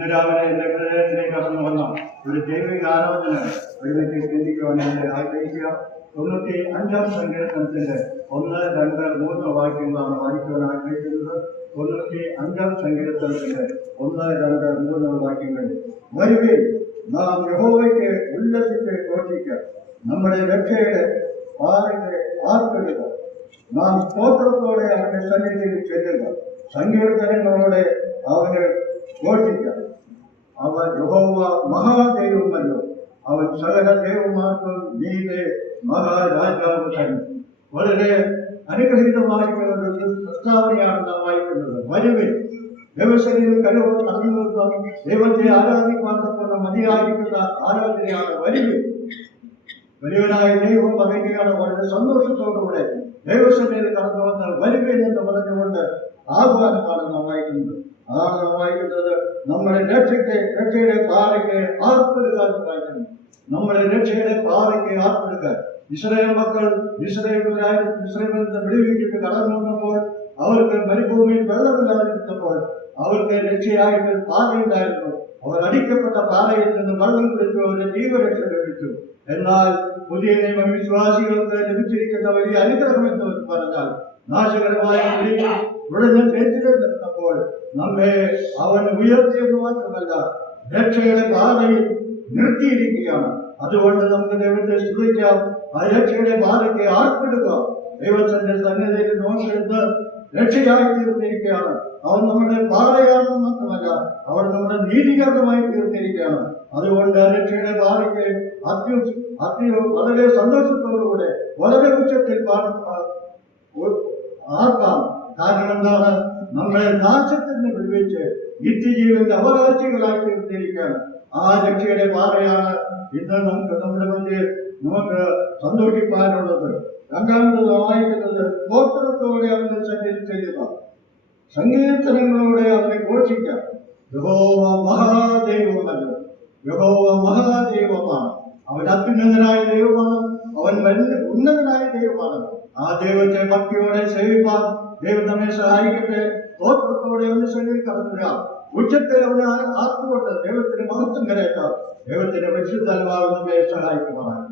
രാവിലെ എന്റെ ഹൃദയത്തിലേക്ക് കടന്നു വന്ന ഒരു ദൈവിക ആലോചന ഒരുമിച്ച് ചിന്തിക്കുവാൻ എന്നെ ആഗ്രഹിക്കുക. 95-ാം സങ്കീർത്തനത്തിന്റെ 1, 2, 3 വാക്യങ്ങളാണ് വായിക്കുവാൻ ആഗ്രഹിക്കുന്നത്. 95-ാം സങ്കീർത്തനത്തിന്റെ 1, 2, 3 വാക്യങ്ങൾ. വരുവിൻ, നാം യഹോവയ്ക്ക് ഉല്ലസിച്ച് ഘോഷിക്കുക, നമ്മുടെ രക്ഷയുടെ പാറയ്ക്ക് ആർപ്പിടുക, നാം സ്തോത്രത്തോടെ അവന്റെ സന്നിധിയിൽ ചെല്ലുക, സങ്കീർത്തനങ്ങളോടെ അവന് ഘോഷിക്കാം. അവൻ യഹോവ മഹാദൈവമല്ലോ, അവൻ സകല ദൈവമാർക്കും നീതി മഹാരാജാവ് തന്നെ. വളരെ അനുഗ്രഹീതമായിട്ടുള്ള ഒരു പ്രസ്താവനയാണ് നാം വായിക്കുന്നത്. വരുവിൻ, വ്യവസായികൾ കഴിവ് നടന്നു നിർത്താൻ ദൈവത്തെ ആരാധിക്കാൻ തക്കുന്ന മതിയായിരിക്കുന്ന ആരാധനയാണ് വരുവിൻ. വലിയവനായ ദൈവം പറയുകയാണ് വളരെ സന്തോഷത്തോടുകൂടെ ദൈവസഭയിൽ കടന്നു വന്ന് വരുവിൻ എന്ന് പറഞ്ഞുകൊണ്ട് ആഹ്വാനമാണ് നാം വായിക്കുന്നത്. അതാണ് നാം വായിക്കുന്നത്. നമ്മുടെ രക്ഷയുടെ പാറയ്ക്ക് ആർപ്പെടുക എന്ന് വായിക്കുന്നു. നമ്മുടെ രക്ഷയുടെ പാറയ്ക്ക് ആർപ്പെടുക. ഇസ്രായേൽ മക്കൾ ഇസ്രായേലിൽ നിന്ന് വിടുവിച്ചിട്ട് കടന്നു വന്നപ്പോൾ അവർക്ക് മരുഭൂമിയിൽ വെള്ളമില്ലാതിരുന്നപ്പോൾ അവർക്ക് രക്ഷയായിട്ട് പാറയുണ്ടായിരുന്നു. അവർ അടിക്കപ്പെട്ട പാറയിൽ നിന്ന് വെള്ളം കുടിച്ചു അവരുടെ ജീവരക്ഷ ലഭിച്ചു. എന്നാൽ പുതിയ നിയമ വിശ്വാസികൾക്ക് ലഭിച്ചിരിക്കുന്ന വലിയ അനുഗ്രഹം എന്ന് പറഞ്ഞാൽ നാശകരമായ ഉടനെ തെറ്റിലെടുത്തപ്പോൾ നമ്മെ അവൻ ഉയർത്തിയെന്ന് മാത്രമല്ല രക്ഷയുടെ പാതയിൽ നിർത്തിയിരിക്കുകയാണ്. അതുകൊണ്ട് നമുക്ക് ദൈവത്തെ സ്തുതിക്കാം. ആ രക്ഷയുടെ പാതയ്ക്ക് ആർപ്പെടുക. ദൈവത്തിന്റെ സന്നിധിയിൽ നോക്കിയെടുത്ത് രക്ഷയായി തീർന്നിരിക്കുകയാണ്. അവൻ നമ്മുടെ പാതയാണെന്ന് മാത്രമല്ല അവൻ നമ്മുടെ നീതീകരണമായി തീർന്നിരിക്കുകയാണ്. അതുകൊണ്ട് രക്ഷയുടെ പാതയ്ക്ക് വളരെ സന്തോഷത്തോടുകൂടെ വളരെ ഉച്ചത്തിൽ ആർക്കാം. കാരണം എന്താണ്? നമ്മളെ നാശത്തിൽ നിന്ന് വിടുവിച്ച് നിത്യജീവന്റെ അവകാശികളായി തീർന്നിരിക്കുകയാണ്. ആ രക്ഷയുടെ പാറയാണ് ഇന്ന് നമ്മുടെ മുന്നിൽ നമുക്ക് സന്തോഷിക്കാനുള്ളത്. രണ്ടാമത് വായിക്കുന്നത് സ്തോത്രത്തോടെ അവന്റെ സന്നിധിയിൽ ചെല്ലുക, സങ്കീർത്തനങ്ങളോടെ അവനെ ഘോഷിക്കാം. യഹോവ മഹാദൈവമല്ലോ, യഹോവ മഹാദൈവമാണ്. അവൻ അത്യുന്നതനായ ദൈവമാണ്. അവൻ ഉന്നതനായ ദൈവമാണ്. ആ ദൈവത്തെ ഭക്തിയോടെ സേവിപ്പാൻ ദൈവം നമ്മെ സഹായിക്കട്ടെ. സ്തോത്രത്തോടെ അവന്റെ സന്നിധിയിൽ കടന്നുക. ഉച്ചത്തിൽ അവനെ ആർത്തുകൊണ്ട് ദൈവത്തിന് മഹത്വം കരയറ്റാം. ദൈവത്തിന്റെ പരിശുദ്ധാത്മാവ് നമ്മെ സഹായിക്കുവാനാണ്.